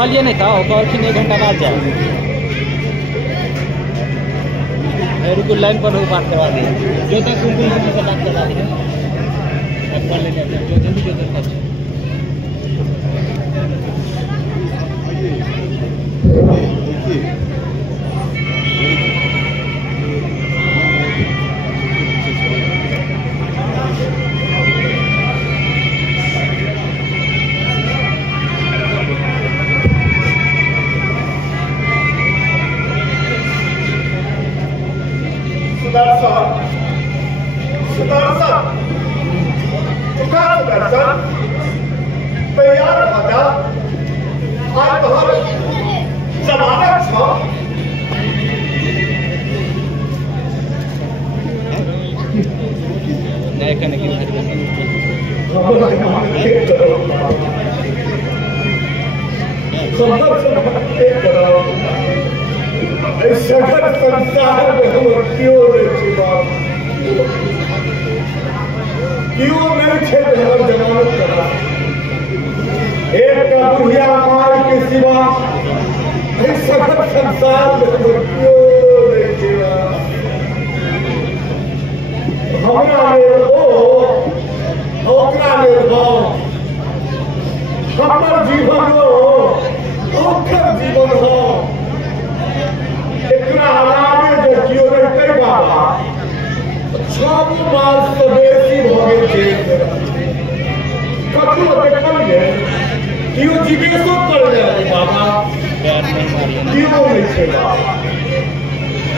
कहलिए नहीं था कहलखिन 1 घंटा बाद जाए। रुको लाइन पर बात करवा दिए जो तक कुमकुम से बात करवा दिए कर लेंगे जो जल्दी जो तक तैयार भजा आज तोहर जमानत छो नहीं कहने की संसार में हम क्यों नहीं थे जमानत करा एक का बुढ़िया मार के सिवा सगल संसार में क्यों नहीं जीवा हमरा ओकरा हमर जीवन ओकर जीवन हो एकरा अलावे जो क्यों रहते बाबा 6 मास से बेसी हो गए कखनो देखलिए क्यों जिज्ञासा कर जाए बाबा क्यों नहीं थे बाबा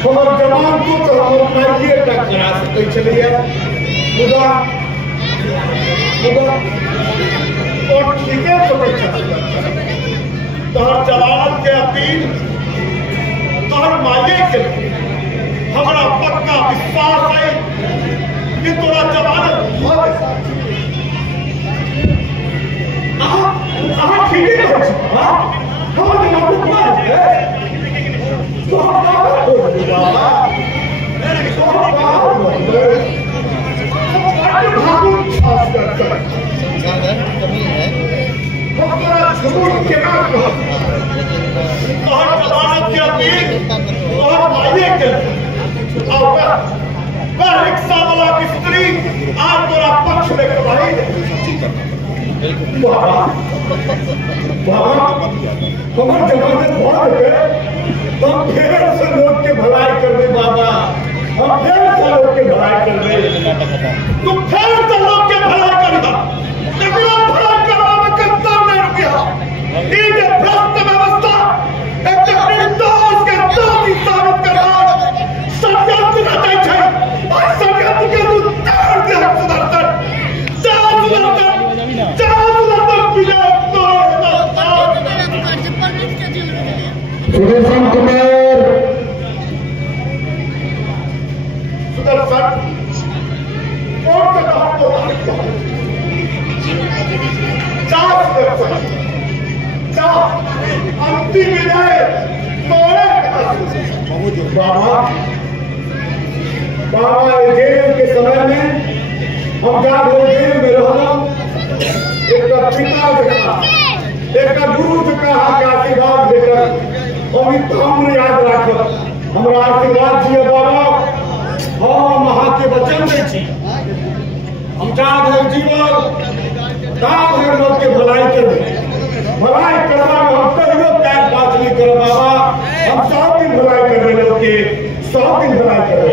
हमर जवान को तो हम मारिए तक करा सकते चलिए और ठीक है तो तोहर जवानत के अपील तोहर माये के हमारा पक्का विश्वास है कि तोरा जवानत हो ठीक है रिक्शा वाला की स्त्री आज तोरा पक्ष में खड़ी बाबा हमार जमानत बहुत है हम फिर से लोग के भलाई कर दे बाबा हम फिर से लोग के भलाई कर दे तुम फिर से लोग के भलाई कर दो भलाई करवा में कितना नहीं रुकिया ये भ्रष्ट व्यवस्था एक निर्दोष के दोषी साबित करना षड्यंत्र रचाई है और षड्यंत्र के तू तार दे सुदर्शन सुदर्शन कुमार सुदर्शन कौन का आपको अंतिम विजय बाबा जेल के समय में हम जब जेल में रहना एक पिता देखा एक गुरु का आशीर्वाद देकर हम याद रख हमारा आशीर्वाद दिए बाबा हम वहां के वचन दे हम चाह जीवन लोग के भलाई करबे भलाई करवा में हम कहियो टाइम पास नहीं करो बाबा हम 100 दिन भलाई करबे लोग के 100 दिन भलाई करबे